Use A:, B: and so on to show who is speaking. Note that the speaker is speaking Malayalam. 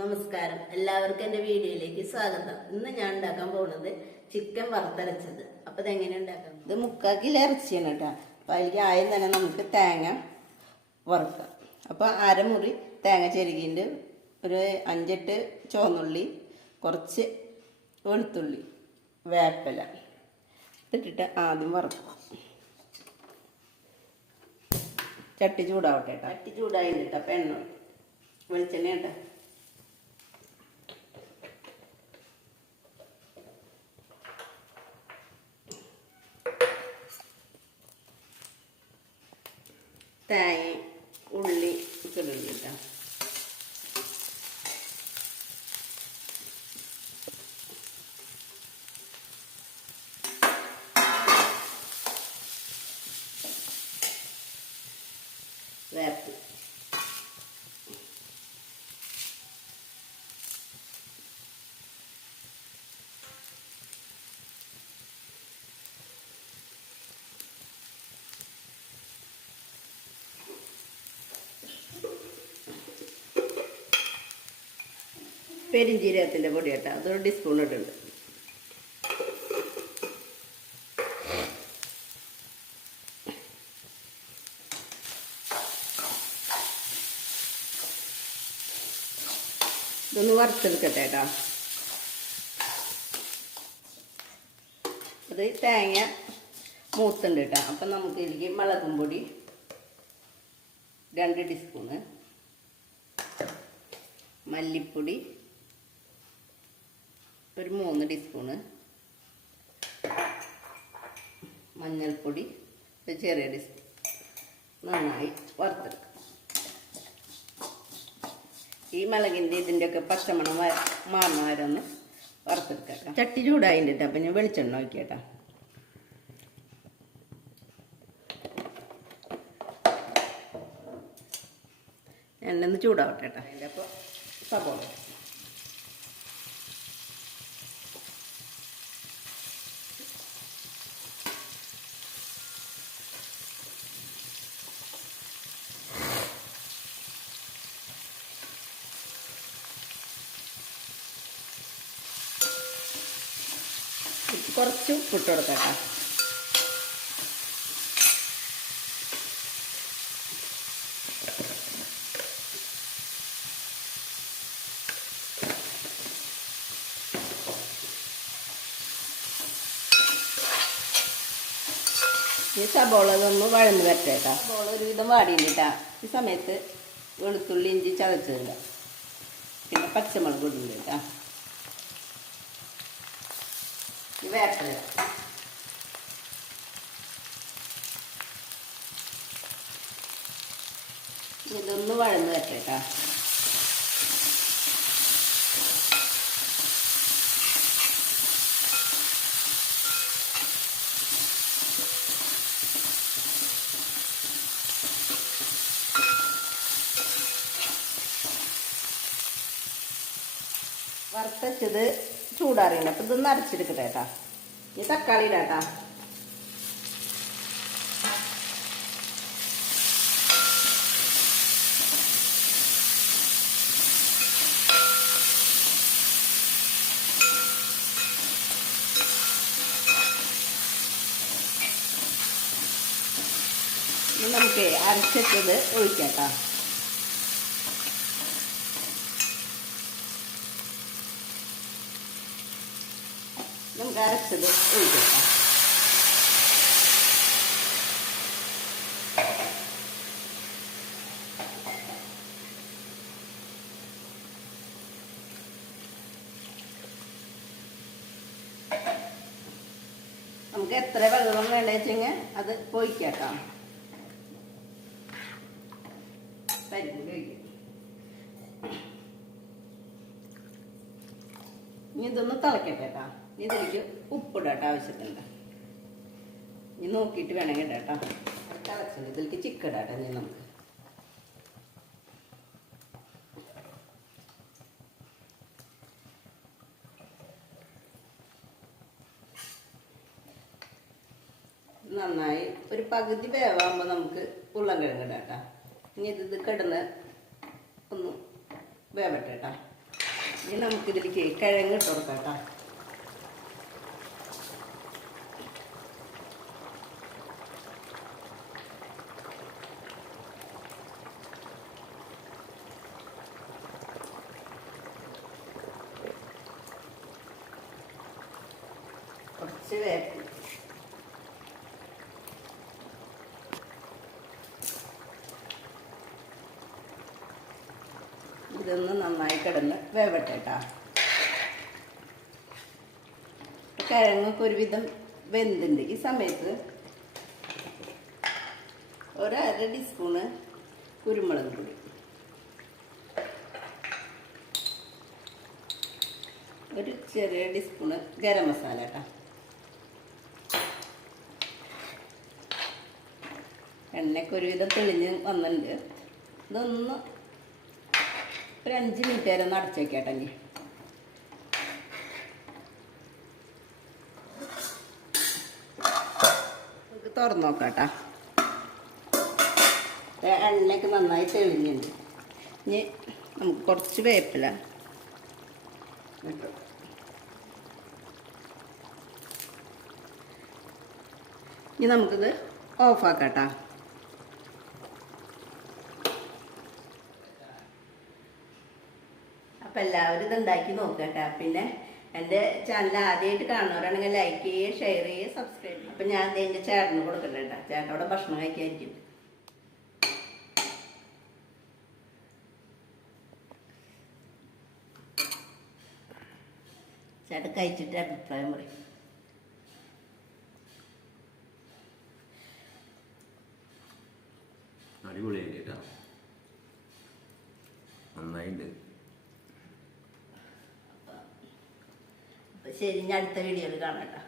A: നമസ്കാരം. എല്ലാവർക്കും എന്റെ വീഡിയോയിലേക്ക് സ്വാഗതം. ഇന്ന് ഞാൻ ഉണ്ടാക്കാൻ പോകുന്നത് ചിക്കൻ വറുത്തരച്ചത്. അപ്പോൾ ഇതെങ്ങനെ ഉണ്ടാക്കാം? ഇത് മുക്കാൽ കിലോ ഇറച്ചിയാണ് കേട്ടോ. അപ്പോൾ അതിലേക്ക് ആദ്യം തന്നെ നമുക്ക് തേങ്ങ വറുക്കാം. അപ്പോൾ അരമുറി തേങ്ങ ചെരുകിന്റെ ഒരു അഞ്ചെട്ട് ചുവന്നുള്ളി കുറച്ച് വെളുത്തുള്ളി വേപ്പില ഇട്ടിട്ട് ആദ്യം വറുക്കും. ചട്ടി ചൂടാവട്ടെ കേട്ടോ. ചട്ടി ചൂടായി കേട്ടോ അപ്പം എണ്ണ. വെളിച്ചെണ്ണ കേട്ടോ തേങ്ങ ഉള്ളി ഒക്കെ ഇടും കേട്ടോ. പെരിഞ്ജീരകത്തിന്റെ പൊടി കേട്ടോ. അതൊരു ടീസ്പൂൺ ഇട്ടുണ്ട് ഇതൊന്ന് വറുത്തെടുക്കട്ടെ കേട്ടോ. അത് തേങ്ങ മൂത്തുണ്ട് കേട്ടോ. അപ്പം നമുക്ക് ഇതിലേക്ക് മുളകും പൊടി രണ്ട് ടീസ്പൂണ്. മല്ലിപ്പൊടി ഒരു മൂന്ന് ടീസ്പൂണ് മഞ്ഞൾപ്പൊടി ഒരു ചെറിയ ടീസ്പൂൺ. നന്നായി വറുത്തെടുക്കാം. ഈ മുളകിന്റെ ഇതിന്റെയൊക്കെ പച്ചമണം മാറുന്ന വരെ ഒന്ന് വറുത്തെടുക്കാം ചട്ടി ചൂടായിന്റെ കേട്ടോ അപ്പം ഞാൻ വെളിച്ചെണ്ണ നോക്കിയേട്ടാ എണ്ണ ഒന്ന് ചൂടാവട്ടെ കേട്ടോ. അതിന്റെ അപ്പോൾ സബോള കുറച്ച് ഉപ്പിട്ട് കൊടുക്കാം കേട്ടോ. ഈ സബോള ഒന്ന് വഴന്ന് വരട്ടെ കേട്ടോ. സബോള ഒരുവിധം വാടിയിട്ടാ ഈ സമയത്ത് വെളുത്തുള്ളി ഇഞ്ചി ചതച്ചില്ല പിന്നെ പച്ചമുളക് ഇടുന്നുണ്ട് കേട്ടോ ഈ വേപ്പില ഇതൊന്ന് വഴന്ന് വരട്ടെ കേട്ടോ വറുത്തച്ചത് ചൂടാറിയില്ല. അപ്പം ഇതൊന്ന് അരച്ചെടുക്കട്ടെ കേട്ടാ. ഈ തക്കാളി ഇടാട്ടാ നമുക്ക് അരച്ചത് ഒഴിക്കാട്ടാ നമുക്ക് അരച്ചത് ഒഴിച്ചെടുക്കാം നമുക്ക് എത്ര വെള്ളം വേണ്ട വെച്ചെങ്കിൽ അത് പൊയ്ക്കാട്ടോ പരിപ്പൂടി ഒഴിക്കും ഇനി ഇതൊന്ന് തിളക്കട്ടെ കേട്ടോ. ഇതിലേക്ക് ഉപ്പിടട്ടെ ആവശ്യത്തിനുണ്ട്. ഇനി നോക്കിയിട്ട് വേണമെങ്കിൽ ഇടാട്ടോ തിളച്ചിട്ട് ഇതിലേക്ക് ചിക്കൻ ഇടാട്ടെ ഇനി നമുക്ക്. നന്നായി ഒരു പകുതി വേവാകുമ്പോൾ നമുക്ക് ഉള്ളം കിഴങ്ങ് ഇടാട്ടോ ഇനി ഇത് കിടന്ന് ഒന്ന് വേവട്ടെ കേട്ടോ. ഇനി നമുക്കിതിലേക്ക് കിഴങ്ങ് ഇട്ട് കൊടുക്കാം കുറച്ച് വേപ്പ് ഇതൊന്ന് നന്നായി കിടന്ന് വേവട്ടെ കേട്ടോ കിഴങ്ങൊക്കെ ഒരുവിധം വെന്തുണ്ട്. ഈ സമയത്ത് ഒരര ടീസ്പൂണ് കുരുമുളക് പൊടി. ഒരു ചെറിയ ടീസ്പൂണ് ഗരം മസാല കേട്ടോ എണ്ണയ്ക്ക് ഒരുവിധം തെളിഞ്ഞ് വന്നിട്ടുണ്ട് ഇതൊന്ന് ഒരു അഞ്ച് മിനിറ്റ് വരെ ഒന്ന് അടച്ചു നമുക്ക് തുറന്നു നോക്കാട്ടാ. എണ്ണയൊക്കെ നന്നായി തെളിഞ്ഞുണ്ട് ഇനി നമുക്ക് കുറച്ച് വേപ്പില ഇനി നമുക്കിത് ഓഫാക്കാട്ടാ അപ്പം എല്ലാവരും ഇത് ഉണ്ടാക്കി നോക്കട്ടെ. പിന്നെ എന്റെ ചാനൽ ആദ്യമായിട്ട് കാണുന്നവരാണെങ്കിൽ ലൈക്ക് ചെയ്യുക ഷെയർ ചെയ്യുക സബ്സ്ക്രൈബ് ചെയ്യുക അപ്പം ഞാൻ എന്റെ ചേട്ടന് കൊടുക്കട്ടെ കേട്ടോ. ചേട്ടനോടെ ഭക്ഷണം കഴിക്കായിരിക്കും. ചേട്ടൻ കഴിച്ചിട്ട് അഭിപ്രായം പറയും.
B: അടിപൊളിയായിട്ട് കേട്ടോ. നന്നായിട്ടുണ്ട്
A: ശരി ഞാൻ അടുത്ത വീഡിയോയിൽ കാണാം കേട്ടോ.